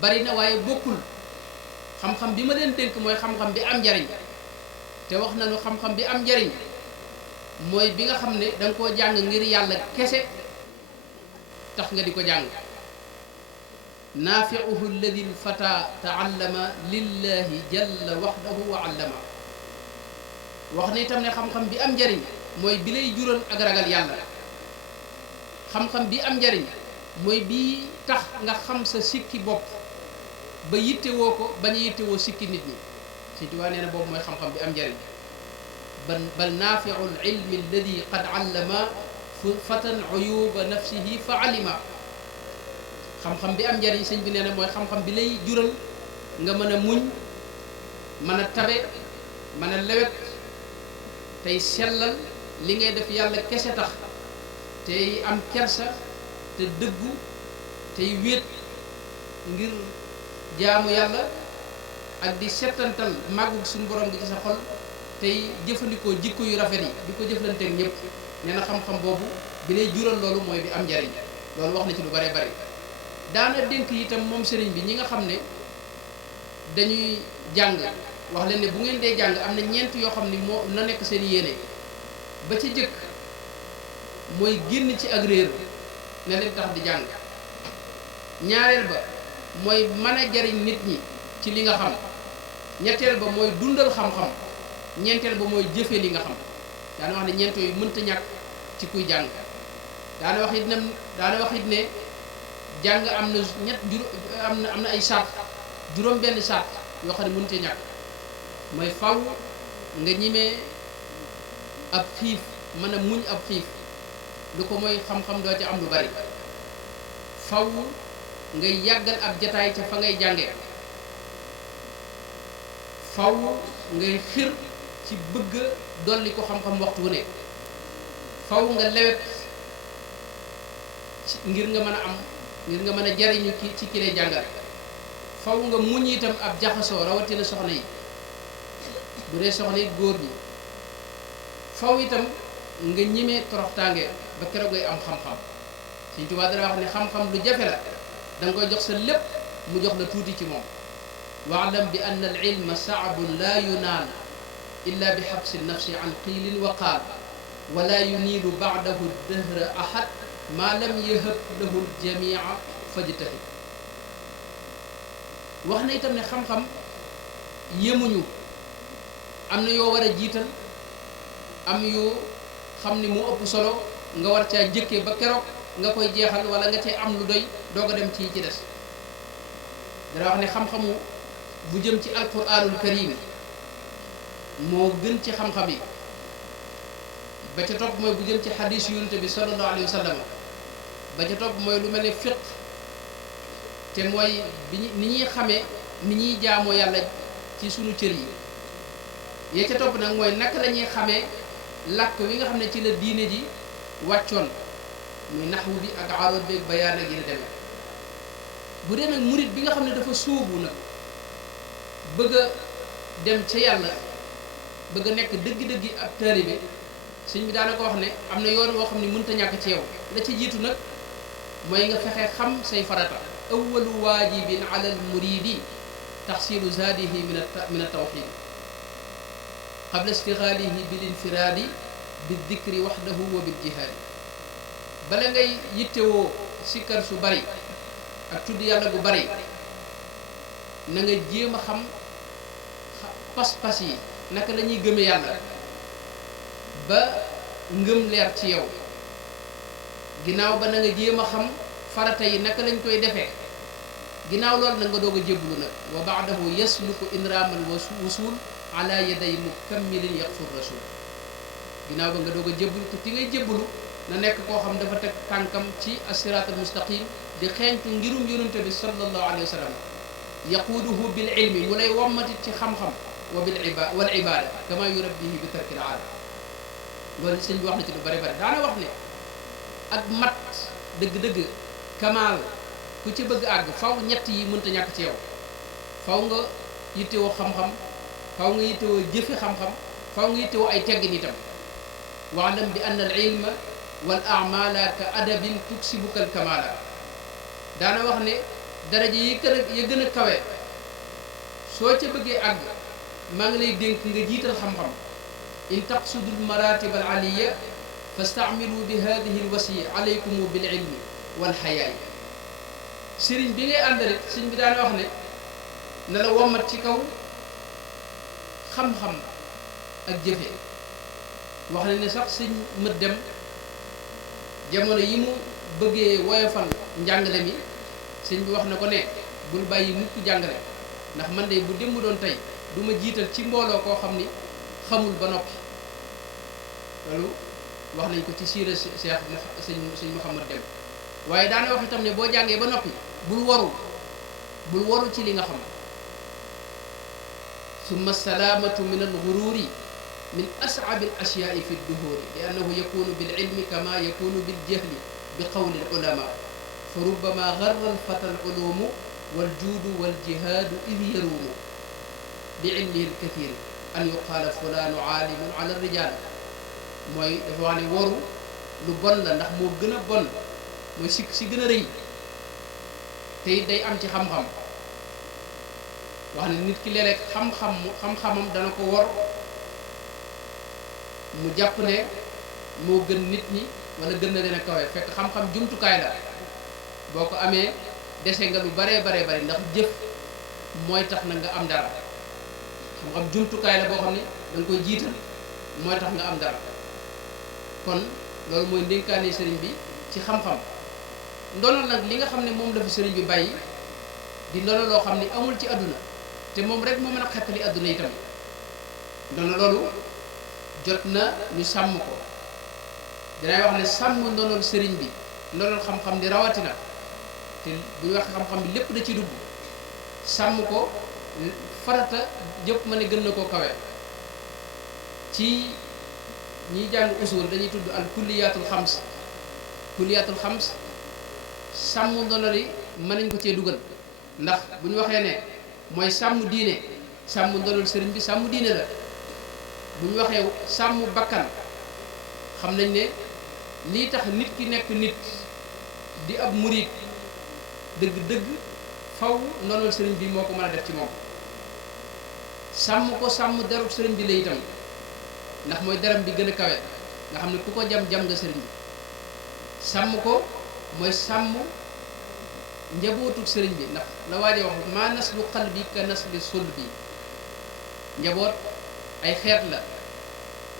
bari na waaye bokkul. xam-xam bi ma leen dénk mooy xam-xam bi am njariñ te wax nañu xam-xam bi am njariñ mooy bi nga xam ne danga koo jàng ngir yàlla kese tax nga di ko jàng. naafiuhu alladi lfata taallama lillahi jalla waxdahu wa allama. wax na itam ne xam-xam bi am njariñ mooy bi lay jural ak ragal yàlla. xam-xam bi am njariñ mooy bii tax nga xam sa sikki bopp ba yittewoo ko bañ a yittewoo sikki nit ñi. Sëñ Tuubaa nee na boobu mooy xam-xam bi am njariñ. bal naafiu lilmi alladi qad allama fatan uyuba nafsihi fa alima. xam-xam bi am njariñ sëñ bi nee na mooy xam-xam bi lay jural nga mën a muñ, mën a tabe, mën a lewet, tey sellal li ngay def yàlla kese tax, tey am kersa te dëggu, tey wéet ngir jaamu yàlla ak di settantal màggug suñu borom gi ci sa xol, tey jëfandikoo jikko yu rafet yi di ko jëflanteeg ñëpp. nee na xam-xam boobu bi lay jural loolu mooy bi am njariñ. loolu wax na ci lu bare bari. daana dénk itam moom sëriñ bi ñi nga xam ne dañuy jàng, wax leen ne bu ngeen dee jàng am na ñeent yoo xam ni moo na nekk seen yéene. ba ca jëkk mooy génn ci ak réer na leen tax di jàng. ñaareel ba mooy mën a jariñ nit ñi ci li nga xam. ñetteel ba mooy dundal xam-xam. ñeenteel ba mooy jëfe li nga xam. daana wax ne ñeent yooyu mënta ñàkk ci kuy jàng. daana wax it ne jàng am na ay sart, juróom benn sart yoo xam ne mënut a ñàkk. mooy faw nga ñimee ab xiif, mën a muñ ab xiif, lu ko mooy xam-xam doo ci am lu bari. faw ngay yàggal ab jataay ca fa ngay jànge. faw ngay xir ci bëgg dolli ko xam-xam waxtu wu ne. faw nga lewet ngir nga mën a jariñu ci ki lay jàngal. faw nga muñ itam ab jaxasoo, rawatina soxna yi, bu dee soxna yi góor ñi. faw itam nga ñimee toroxtaange ba keroog ngay am xam-xam. Sëñ Tuubaa dara wax ne xam-xam lu jafe la, danga koy jox sa lépp mu jox la tuuti ci moom. waalam bi anna al ilma saabun laa yunaal illa bi xabsi nafsi an qiilin wa qaal wala yuniilu baadahu dëhra ahad maa lam yahab lahu ljamia fajtahid. wax na itam ne xam-xam yemuñu, am na yoo war a jiital, am yoo xam ni moo ëpp solo nga war caa jëkkee ba keroog nga koy jeexal wala nga cay am lu doy doog a dem ci des. dara wax ne xam-xamu bu jëm ci alquranul karim moo gën ci xam-xam yi. ba ca topp mooy bu jëm ci xadis yonent bi sallallahu alayhi wa sallam. ba ca topp mooy lu mel ne fiq, te mooy ni ñuy xamee ni ñuy jaamoo yàlla ci sunu cër yi. yee ca topp nag mooy naka la ñuy xamee làkk wi nga xam ne ci la diine ji wàccoon, muy naxwu bi ak aroot bi ak bayaan ak yi la demee. bu dee nag murit bi nga xam ne dafa sóobu nag bëgg a dem ca yàlla, bëgg a nekk dëgg-dëggi ab taalibe, sëñ bi daana ko wax ne am na yoon woo xam ne mënta ñàkk ci yow. la ci jiitu nag mooy nga fexe xam say farata. awalu waajibin ala al muridi taxsilu zaadihi min at-tawxid qabla istigaalihi bil infiraadi bi dikri waxdahu wa bil jihaadi. bala ngay yittewoo sikkar su bari ak tudd yàlla bu bari, na nga jéem a xam pas-pas yi naka la ñuy gëme yàlla ba ngëm leer ci yow. ginnaaw ba na nga jéem a xam farata yi naka lañ koy defee. ginnaaw loolu na nga doog a jébbalu nag. wa baadahu yasluku inramal wusul ala yaday mukammilin yaqfur rasul. ginnaaw ba nga doog a jébbalu te ki ngay jébbalu na nekk koo xam dafa teg tànkam ci as-siraatal mustaqim di xeeñtu ngirum yonente bi sallallahu alayhi wa sallam. yaquuduhu bil ilmi, mu lay wommatit ci xam-xam, wa wal ibada kama yurabbihi bi tarkil aada. loolu sëñ bi wax na ci lu bari bari. daana wax ne ak mat dëgg-dëgg kamaal ku ci bëgg àgg faw ñett yi mënta ñàkk ci yow. faw nga yittewoo xam-xam, faw nga yittewoo jëfe xam-xam, faw nga yittewoo ay teggin itam. waalam bi anna al ilma wal amala ka adabin tuksibuka al kamala. daana wax ne daraja yi gën a kawe soo ca bëggee àgg maa ngi lay dénk nga jiital xam-xam in taqsudul maratib al aliya fastaamilu bi hadihi al wasiya alaykum bil ilmi wal xayaay sëriñ bi ngay ànd rek sëriñ bi daan wax ne na la wommat ci kaw xam-xam ak jëfe wax ne sax sëñ mët dem jamono yi mu bëggee woyofal njàngale mi sëñ bi wax na ko ne bul bàyyi mukk jàngale ndax man de bu démb doon tey du ma jiital ci mbooloo koo xam ni xamul ba noppi loolu wax nañ ko ci siira Cheikh sëñ Mouhamad Dem waaye daana wax itam ne boo jàngee ba noppi bul waru ci li nga xam summa salaamatu min al gururi min as'abi al ashyaai fi duhuri li annahu yakunu bil ilmi kama yakunu bil jahli bi qawli al ulama fa rubbama garra al fata al ulumu wal juudu wal jihaadu id yaruumu bi ilmihi al kathir an yuqaala fulaanu aalimun ala rijaal mooy dafa wax ne waru lu bon la ndax moo gën a bon mooy si gën a rëy te it day am ci xam-xam wax ne nit ki léeg-léeg xam-xamam dana ko wor mu jàpp ne moo gën nit ñi wala gën na leen a kawe fekk xam-xam jumtukaay la boo ko amee dese nga lu baree bari ndax jëf mooy tax na nga am dara xam-xam jumtukaay la boo xam ne da nga koy jiital mooy tax nga am dara kon loolu mooy ndénkaane sëriñ bi ci xam-xam ndono nag li nga xam ne moom la fi sëriñ bi bàyyi di ndono loo xam ne amul ci àdduna te moom rek moo mën a xettali àdduna itam ndono loolu jot na ñu sàmm ko dinay wax ne sàmm ndonol sëriñ bi ndonol xam-xam di rawatina te bu ñu wax xam-xam bi lépp da ci dugg sàmm ko farata jëpp ma ne gën na koo kawe ci ñiy jàng usul dañuy tudd al kulliyatul xams sàmm ndono li mën nañ ko cee dugal ndax bu ñu waxee ne mooy sàmm diine sàmm ndonol sëriñ bi sàmm diine la bu ñu waxee sàmm bakkan xam nañ ne lii tax nit ki nekk nit di ab murit dëgg-dëgg faw ndonol sëriñ bi moo ko mën a def ci moom sàmm ko sàmm derub sëriñ bi la itam ndax mooy deram bi gën a kawe nga xam ne ku ko jam nga sëriñ bi sàmm ko mooy sàmm njabootuk sëriñ bi ndax la waaje wax maa naslu qalbi ka nasli sulbi njaboot ay xeet la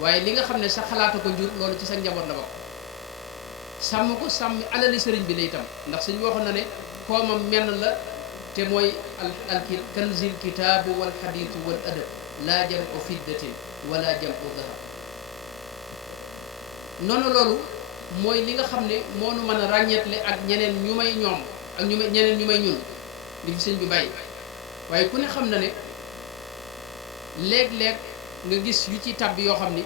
waaye li nga xam ne sa xalaata ko jur loolu ci sa njaboot la bokk sàmm ko sàmm alali sëriñ bi la itam ndax sëñ waxoon na ne koomam menn la te mooy al kanzil kitaabu wal xadiisu wal adab laa jam o fiddatin wala jam o dahab noonu loolu mooy li nga xam ne moo nu mën a ràññeetle ak ñeneen ñu may ñoom ak ñeneen ñu may ñun li fi sëñ bi bàyyi waaye ku ne xam na ne léeg-léeg nga gis yu ci tàbb yoo xam ni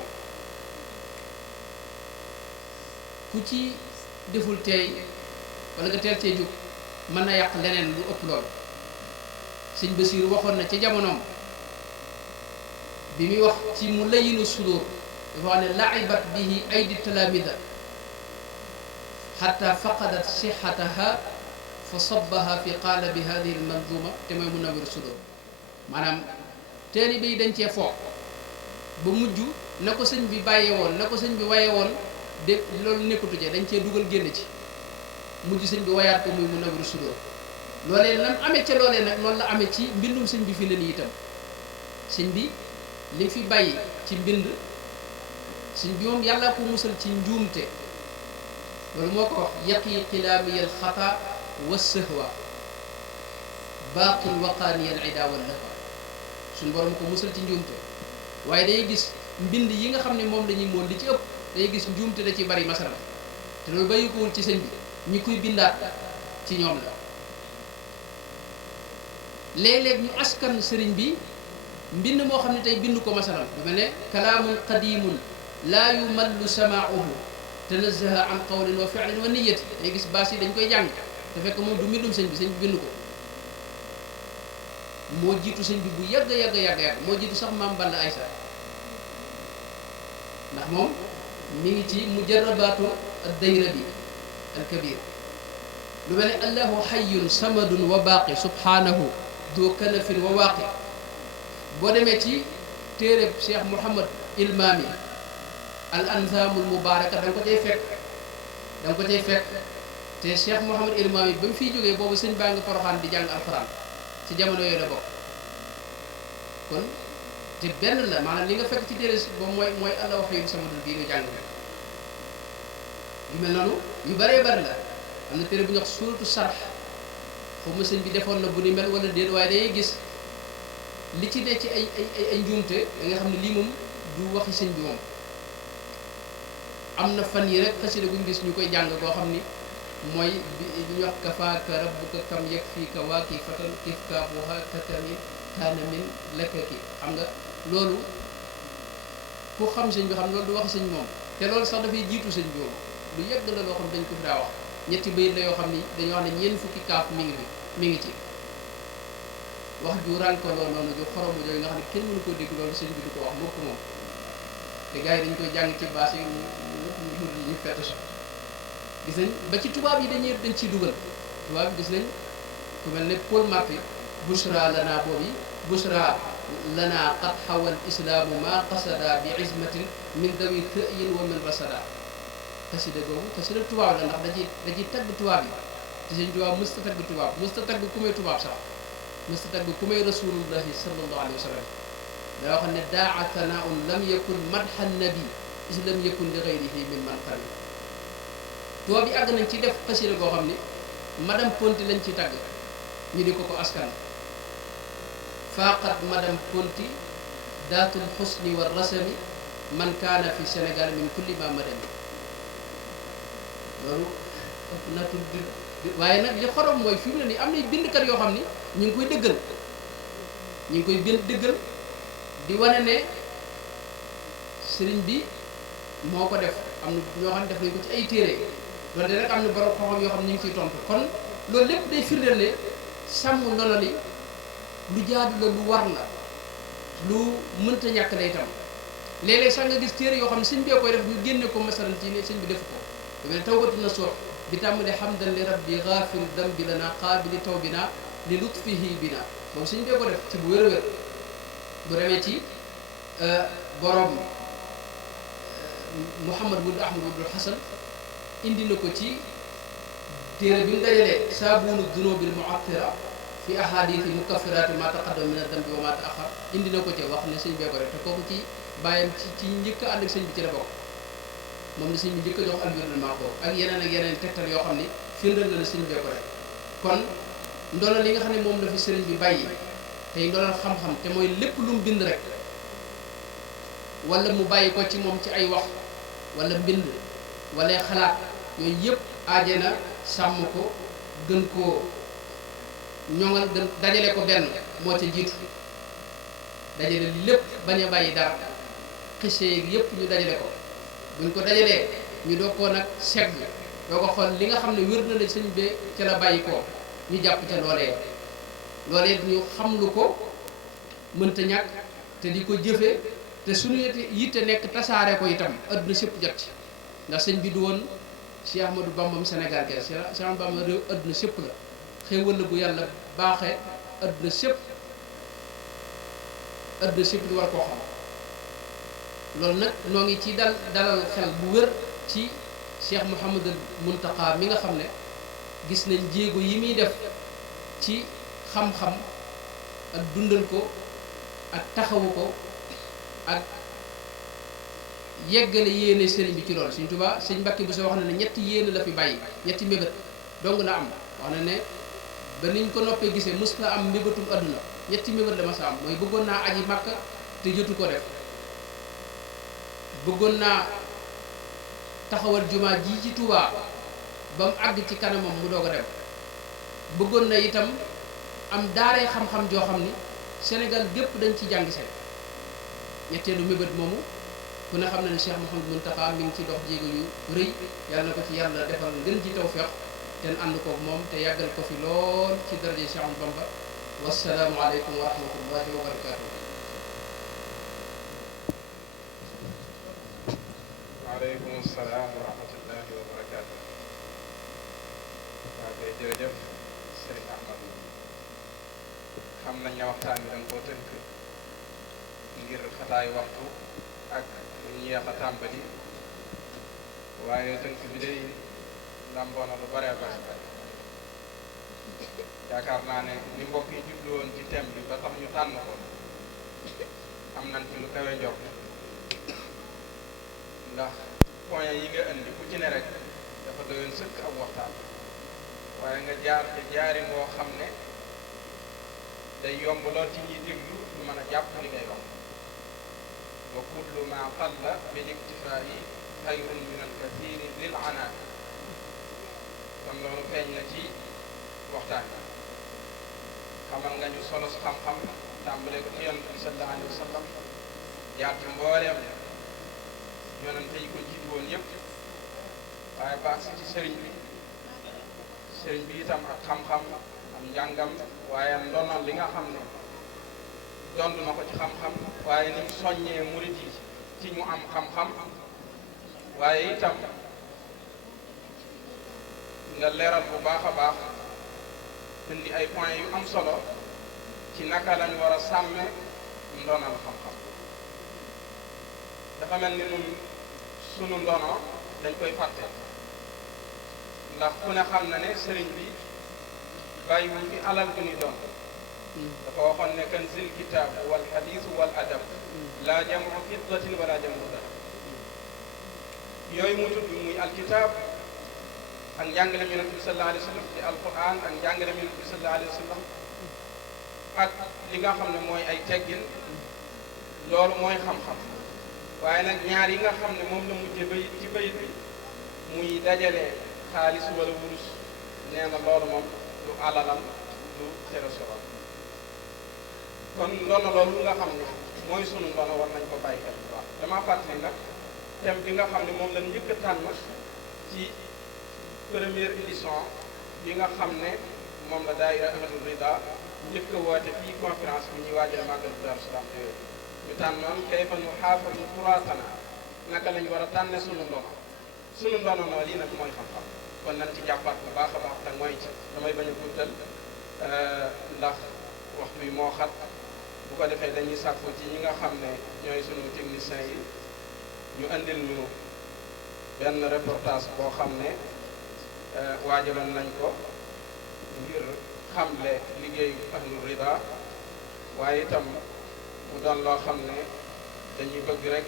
ku ci deful teey wala nga teel cee jóg mën na yàq leneen lu ëpp loolu sëñ Basiir waxoon na ci jamonoom bi muy wax ci mu layinu sudur dafa wax ne laibat bihi aydi talamida xata faqadat sixataha fa sabbaha fi qaala bi hadihi almanzuma te mooy Munawwirus Sudur maanaam taalibe yi dañ cee foog ba mujj na ko sëñ bi bàyyee woon na ko sëñ bi waye woon de loolu nekkatu ci dañ cee dugal génn ci mujj sëñ bi wayaat ko muy Munawwirus Sudur loolee nam amee ca loolee nag noonu la amee ci mbindum sëñ bi fi ne nii itam sëñ bi li fi bàyyi ci mbind sëñ bi moom yàlla ko musal ci njuumte loolu moo ko wax yaqi xilaamiyal xata wa sëhwa baaqil waqaaniyal ida wal lahwa suñ borom ko musal ci njuumte waaye day gis mbind yi nga xam ne moom la ñuy mool li ci ëpp day gis njuumte da ci bari masalan te loolu bàyyi ko wul ci sëñ bi ñi koy bindaat ci ñoom la léeg-léeg ñu askan sëriñ bi mbind moo xam ne tey bind ko masalan du mel ne kalaamun qadimun laa yumallu samaauhu tanazzaha an qawlin wa fi'lin wa niyyati day gis baas yi dañ koy jàng te fekk moom du mbindum sëñ bi bind ko moo jiitu sëñ bi bu yàgg moo jiitu sax maam Balla Aysa ndax moom mi ngi ci mujarrabaatu ad-Dayrabi al-Kabir lu mel ne allahu hayyun samadun wa baaqi subhanahu du kanafin wa waaqi. boo demee ci téereb Cheikh Mouhamad Ilmaami al anzaamul mubaaraka da nga ko cay fekk te Cheikh Mouhamad Ilmaami ba mu fiy jógee boobu sëñ baa ngi Poroxaan di jàng alxuraan ci jamono yooyu la bokk. kon te benn la maanaam li nga fekk ci téere boobu mooy allahu hayyun samadun bii nga jàng fekk yu mel noonu yu bëree bëri la. am na téere bu ñuy wax suuratu sarx xaw ma sëñ bi defoon na bu ni mel wala déet waaye dangay gis li ci ne ci ay njuumte da nga xam ne lii moom du waxi sëñ bi moom. am na fan yi rek xasida bu ñu gis ñu koy jàng koo xam ni mooy bi ñuy wax kafaaka rabbuka kam yakfiika waakifatan kifkaafuha katamin kaana min lakkaki. xam nga loolu ku xam sëñ bi xam loolu du waxi sëñ moom te loolu sax dafay jiitu sëñ bi moom lu yegg la loo xam dañ ko fi daa wax. ñetti bayit la yoo xam ni dañoo wax ne ñeent fukki kaaf mi ngi ci wax ju rànkaloo noonu ju xoromu jooyu nga xam ne kenn mënu koo dégg loolu sëñ bi du ko wax mukk moom te gars yi dañ koy jàng ci baas yi ñu fett so gis nañ ba ci tubaab yi dañ ciy dugal tubaab yi gis nañ ku mel ne Paul Marty bushra lana boobu bushra lana qad xawal islaamu ma qasada bi ismatin min dawi tëyin wa min rasada. xasida googu xasida tubaab la ndax da ciy tagg tubaab yi te sëñ tubaab mësta tagg tubaab mësta tagg ku may tubaab sax mësta tagg ku may rasulullahi sallallahu alayhi wa sallam daa wax ne daa tanaun lam yakun madha nabi is lam yakun li gayrihi min man qari. tubaab yi àgg nañ ci def xasida goo xam ni madame Ponti lañ ci tagg ñu di ko askan faaqat madame Ponti daatul xusni wa rasami man kaana fi Sénégal min kulli ma madami. loolu na tudd waaye nag li xorom mooy fi mu ne nii am nay bindkat yoo xam ni ñu ngi koy dëggal dëggal di wane ne sëriñ bi moo ko def. am na ñoo xam ne def nañ ko ci ay téere donte nag am na borom xam-xam yoo xam ne ñu ngi ciy tontu kon loolu lépp day firndeel ne sàmm ndono li lu jaadu la lu war la lu mënta ñàkk la itam. léeg-léeg sax nga gis téere yoo xam ne sëñ bee koy def ñu génne ko masalan ci ne sëñ bi defu ko. lu mel ne tawbatu nasuux bi tàmbali hamdan li rabbi gaafiri dambi lana qaabili tawbina li lutfihi bina boobu suñ bee ko def ci bu wér a wér. bu demee ci borom Mouhamad Wuld Ahmad Wuldul Hasan indi na ko ci téere bi mu dajalee saabunu dunubil muattira fi ahadithi mukaffirati ma taqaddama min ad-dambi wa ma ta'akhkhar indi na ko ca wax ne sëñ bee ko def te kooku ci bàyyam ci njëkk a ànd ak sëñ bi ci la bokk. moom la sëñ bi njëkk a jox alwirdul maxuus ak yeneen tegtal yoo xam ni firndal na ne sëñ bee ko rek. kon ndono li nga xam ne moom la fi sëriñ bi bàyyi tey ndonal xam-xam te mooy lépp lu mu bind rek wala mu bàyyi ko ci moom ci ay wax wala mbind wala xalaat yooyu yëpp aaje na sàmm ko gën koo ñoŋal gën dajale ko benn moo ca jiitu dajale lépp bañ a bàyyi dara xise yëpp ñu dajale ko. buñ ko dajalee ñu doo koo nag segg doo ko xool li nga xam ne wér na la sëñ bi ca la bàyyi koo ñu jàpp ca loolee ñu xam lu ko mënta ñàkk te di ko jëfe te suñu yitte nekk tasaare ko itam adduna sépp jot ci ndax sëñ bi du woon Cheikh Ahmadou Bambam Sénégal ke Cheikh Ahmadou Bamba réew adduna sépp la xéewal la bu yàlla baaxee adduna sépp di war koo xam. loolu nag noo ngi ci dalal xel bu wér ci Cheikh Mouhamadul Muntaqa mi nga xam ne gis nañ jéego yi muy def ci xam-xam ak dundal ko ak taxawu ko ak yeggale yéene sëriñ bi ci loolu. Sëriñ Tuubaa sëriñ Mbàkke bu soo wax na ne ñetti yéene la fi bàyyi ñetti mébét dong la am wax na ne ba niñ ko noppee gisee mës la am mébétum adduna ñetti mébét la ma sa am mooy bëggoon naa aji Màkka te jotu ko def. bëggoon naa taxawal jumaa ji ci Touba ba mu àgg ci kanamam mu doog a dem. bëggoon na itam am daaree xam-xam joo xam ni Sénégal gépp dañ ci jàng seen ñetteelu mébét moomu ku ne xam na ne Cheikh Mouhamadou Mountakha mi ngi ci dox jéego yu rëy yàlla na ko ci yàlla defal ngën ji tawfeex te ànd koog moom te yàggal ko fi lool ci daraje Cheikh Ahmadou Bamba. wassalaamu aleykum wa rahmatullahi wa barakaatu. waaleykum salaam wa rahmatullahi wa barakaatu. waaw kay jërëjëf sëriñ Ahmadou xam nañ ne waxtaan bi danga koo tënk ngir xataayu waxtu ak ñu yéex a tàmbali waaye tënk bi day lamboo na lu bare bare yaakaar naa ne ni mbokk yi jublu woon ci thème bi ba tax ñu tànn ko am nañ ci lu kawe njort ndax point yi nga indi ku ci ne rek dafa doyoon sëkk ab waxtaan waaye nga jaar te jaarin woo xam ne day yomb lool ci ñuy déglu ñu mën a jàpp li ngay wax wa kullu ma qalla bil iktifaa'i xayrun min al kathiri lil anaa kon loolu feeñ na ci waxtaan bi xamal nga ñu solo si xam-xam tàmbale ko ci yonent bi sallallahu alayhi wa sallam jaar ci mbooleem yonente yi ko jiitu woon yëpp waaye baax si ci sëriñ bi itam ak xam-xam am njàngam waaye ndonal li nga xam ne dond na ko ci xam-xam waaye ni mu soññee murit yi ci ñu am xam-xam waaye itam nga leeral bu baax a baax indi ay points yu am solo ci naka lañ war a sàmme ndonal xam-xam dafa mel ni nun sunu ndono dañ koy fàtte ndax ku ne xam na ne sëriñ bi bàyyiwul fi alal bu ni doon dafa waxoon ne kan zil kitaab wal xadiis wal adab laa jamu fiddatin wala jamu dahab yooyu mu tudd muy alkitaab ak njàngaleem yonent bi sallallahu alayhi wa sallam di alquran ak njàngaleem yonent bi sallallahu alayhi wa sallam ak li nga xam ne mooy ay teggin loolu mooy xam-xam waaye nag ñaar yi nga xam ne moom la mujje bayit ci bayit bi muy dajale xaalis wala wurus nee na loolu moom du alalam du trésor kon ndono loolu nga xam ne mooy sunu ndono war nañ ko bàyyi xel bu baax damaa fàttali nag thème bi nga xam ne moom lañ njëkk a tànn ci première édition bi nga xam ne moom la daayira Ahlul Rida njëkk a woote fii conférence bi ñuy waajal màggal Daaru Salaam ñu tànnoon kayfa nu xaafadu turaatana naka lañ war a tànne sunu ndono noonu lii nag mooy xam-xam kon nañ ci jàppaat bu baax a baax te mooy ci damay bañ a guddal ndax waxtu bi moo xat bu ko defee dañuy sàkku ci ñi nga xam ne ñooy sunu techniciens yi ñu andil ñu benn reportage boo xam ne waajaloon nañ ko ngir xamle liggéeyu Ahlul Rida waaye itam mu doon loo xam ne dañuy bëgg rek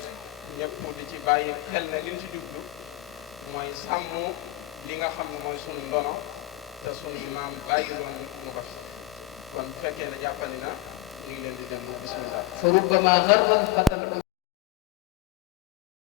ñëpp di ci bàyyi xel ne liñ ci jublu mooy sàmm li nga xam ne mooy sunu ndono te sunu maam bàyyi loon ñu ko fi kon bu fekkee ne jàppandi na ñu ngi leen di dem bismillah fa rubbama garra